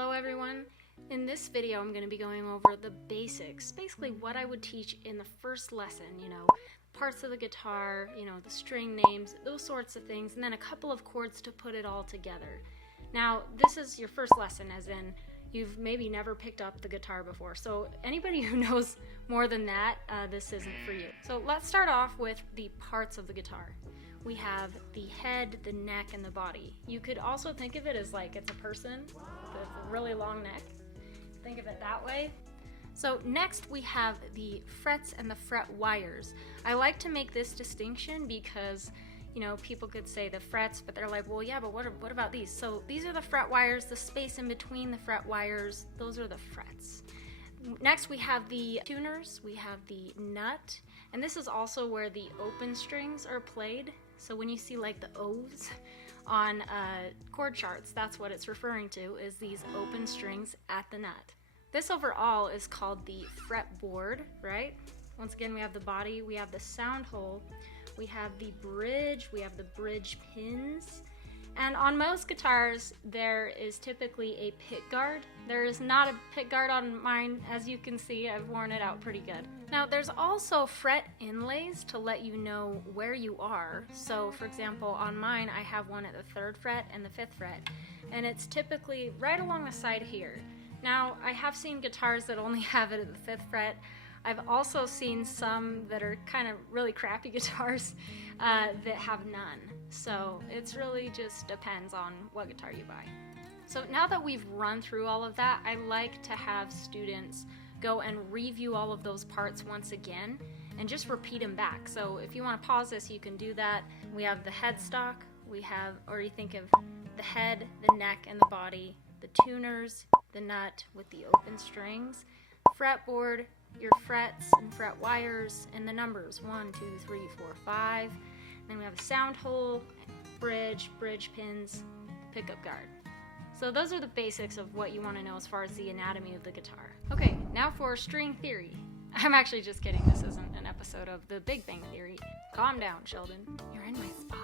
Hello everyone. In this video I'm going to be going over the basics, basically what I would teach in the first lesson, parts of the guitar, the string names, those sorts of things, and then a couple of chords to put it all together. Now this is your first lesson, as in you've maybe never picked up the guitar before, so anybody who knows more than that, this isn't for you. So let's start off with the parts of the guitar. We have the head, the neck, and the body. You could also think of it as like it's a person with a really long neck. Think of it that way. So next we have the frets and the fret wires. I like to make this distinction because people could say the frets, but they're like, well, yeah, but what about these? So these are the fret wires, the space in between the fret wires, those are the frets. Next we have the tuners, we have the nut, and this is also where the open strings are played. So when you see like the O's on chord charts, that's what it's referring to, is these open strings at the nut. This overall is called the fretboard, right? Once again, we have the body, we have the sound hole, we have the bridge, we have the bridge pins, and on most guitars there is typically a pick guard. There is not a pick guard on mine, as you can see. I've worn it out pretty good. Now there's also fret inlays to let you know where you are. So for example, on mine I have one at the 3rd fret and the 5th fret, and it's typically right along the side here. Now I have seen guitars that only have it at the 5th fret. I've also seen some that are kind of really crappy guitars that have none. So it's really just depends on what guitar you buy. So now that we've run through all of that, I like to have students go and review all of those parts once again and just repeat them back. So if you want to pause this, you can do that. We have the headstock, or you think of the head, the neck, and the body, the tuners, the nut with the open strings, fretboard, your frets and fret wires, and the numbers 1, 2, 3, 4, 5. Then we have a sound hole, bridge pins, pickup guard. So those are the basics of what you want to know as far as the anatomy of the guitar. Okay, now for string theory. I'm actually just kidding, this isn't an episode of The Big Bang Theory. Calm down, Sheldon. You're in my spot.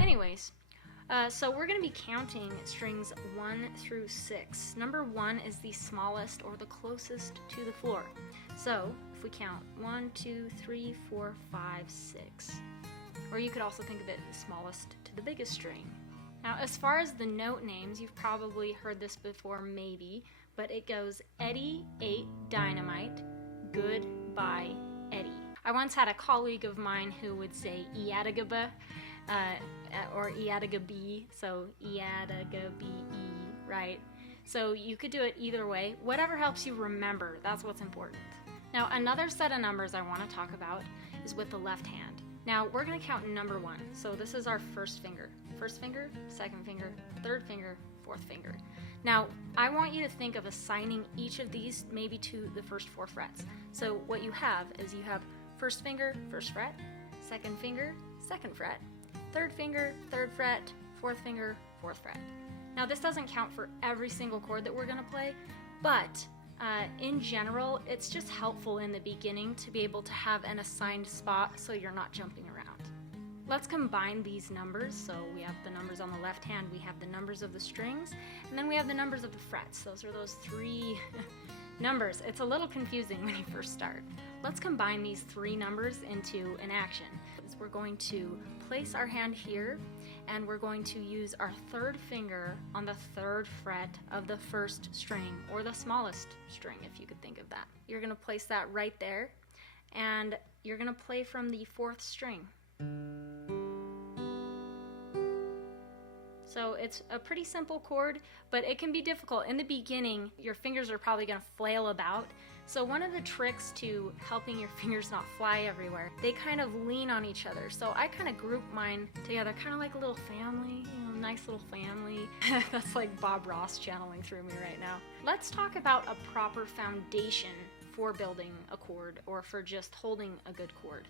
Anyways, so we're going to be counting strings 1 through 6. Number 1 is the smallest or the closest to the floor. So if we count 1, 2, 3, 4, 5, 6. Or you could also think of it the smallest to the biggest string. Now as far as the note names, you've probably heard this before maybe, but it goes Eddie ate dynamite, goodbye Eddie. I once had a colleague of mine who would say Iadagaba, or Iadagabe, so Iadagabe, right? So you could do it either way. Whatever helps you remember, that's what's important. Now another set of numbers I want to talk about is with the left hand. Now we're going to count number 1. So this is our first finger. First finger, second finger, third finger, fourth finger. Now I want you to think of assigning each of these maybe to the first 4 frets. So what you have is you have first finger, first fret, second finger, second fret, third finger, third fret, fourth finger, fourth fret. Now this doesn't count for every single chord that we're going to play, but in general, it's just helpful in the beginning to be able to have an assigned spot so you're not jumping around. Let's combine these numbers. So we have the numbers on the left hand, we have the numbers of the strings, and then we have the numbers of the frets. Those are those 3 numbers. It's a little confusing when you first start. Let's combine these 3 numbers into an action. We're going to place our hand here, and we're going to use our 3rd finger on the 3rd fret of the 1st string, or the smallest string if you could think of that. You're going to place that right there, and you're going to play from the 4th string. So it's a pretty simple chord, but it can be difficult. In the beginning, your fingers are probably going to flail about. So one of the tricks to helping your fingers not fly everywhere, they kind of lean on each other. So I kind of group mine together, kind of like a little family, nice little family. That's like Bob Ross channeling through me right now. Let's talk about a proper foundation for building a chord, or for just holding a good chord.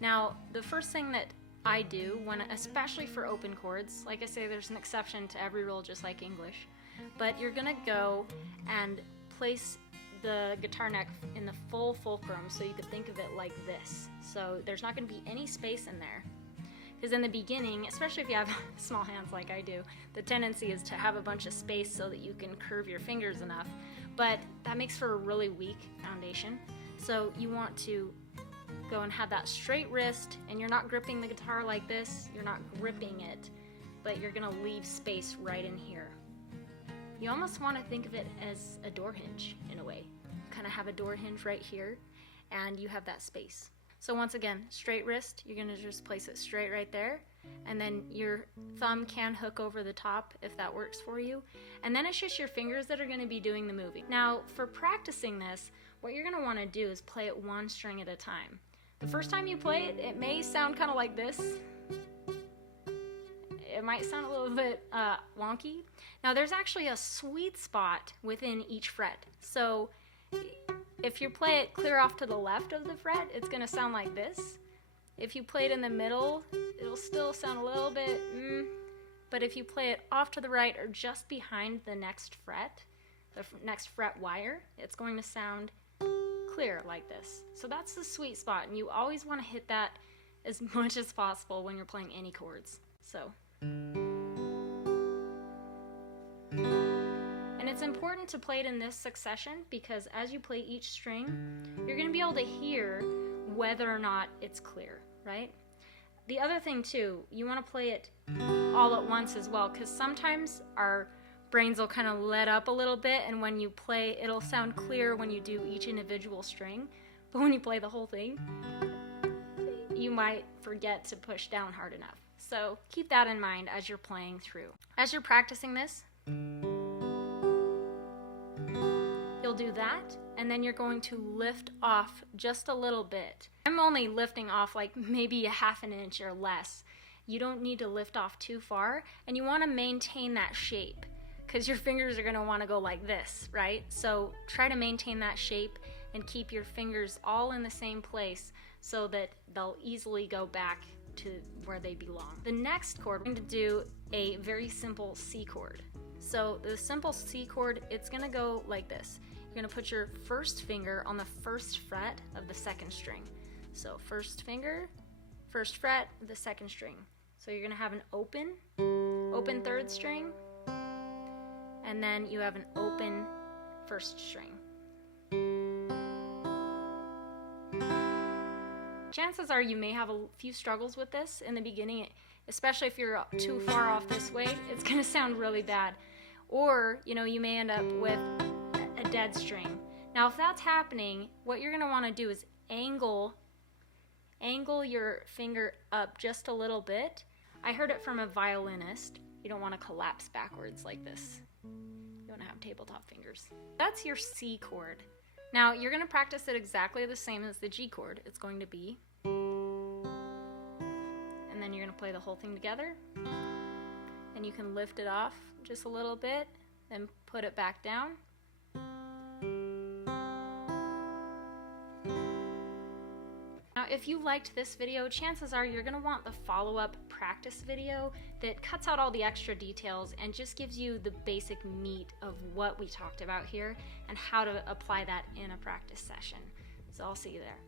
Now, the first thing that I do, especially for open chords, like I say, there's an exception to every rule, just like English, but you're gonna go and place the guitar neck in the full fulcrum, so you could think of it like this. So there's not going to be any space in there. Because in the beginning, especially if you have small hands like I do, the tendency is to have a bunch of space so that you can curve your fingers enough. But that makes for a really weak foundation. So you want to go and have that straight wrist, and you're not gripping the guitar like this, you're not gripping it, but you're gonna leave space right in here. You almost want to think of it as a door hinge in a way. Kind of have a door hinge right here, and you have that space. So once again, straight wrist, you're gonna just place it straight right there, and then your thumb can hook over the top if that works for you. And then it's just your fingers that are gonna be doing the moving. Now, for practicing this, what you're gonna wanna do is play it one string at a time. The first time you play it, it may sound kind of like this. It might sound a little bit wonky. Now there's actually a sweet spot within each fret. So if you play it clear off to the left of the fret, it's gonna sound like this. If you play it in the middle, it'll still sound a little bit but if you play it off to the right or just behind the next fret, the next fret wire, it's going to sound clear like this. So that's the sweet spot, and you always want to hit that as much as possible when you're playing any chords. So, and it's important to play it in this succession because as you play each string, you're going to be able to hear whether or not it's clear, right? The other thing too, you want to play it all at once as well, because sometimes our brains will kind of let up a little bit, and when you play, it'll sound clear when you do each individual string, but when you play the whole thing, you might forget to push down hard enough. So keep that in mind as you're playing through. As you're practicing this, you'll do that, and then you're going to lift off just a little bit. I'm only lifting off like maybe a half an inch or less. You don't need to lift off too far, and you want to maintain that shape because your fingers are going to want to go like this, right? So try to maintain that shape and keep your fingers all in the same place so that they'll easily go back to where they belong. The next chord, we're going to do a very simple C chord. So the simple C chord, it's going to go like this. You're going to put your first finger on the first fret of the second string. So first finger, first fret, the second string. So you're going to have an open third string, and then you have an open first string. Chances are you may have a few struggles with this in the beginning, especially if you're too far off this way. It's going to sound really bad. Or, you know, you may end up with a dead string. Now, if that's happening, what you're going to want to do is angle your finger up just a little bit. I heard it from a violinist. You don't want to collapse backwards like this. You want to have tabletop fingers. That's your C chord. Now, you're going to practice it exactly the same as the G chord. It's going to be, and then you're going to play the whole thing together, and you can lift it off just a little bit, then put it back down. Now, if you liked this video, chances are you're going to want the follow-up practice video that cuts out all the extra details and just gives you the basic meat of what we talked about here and how to apply that in a practice session. So I'll see you there.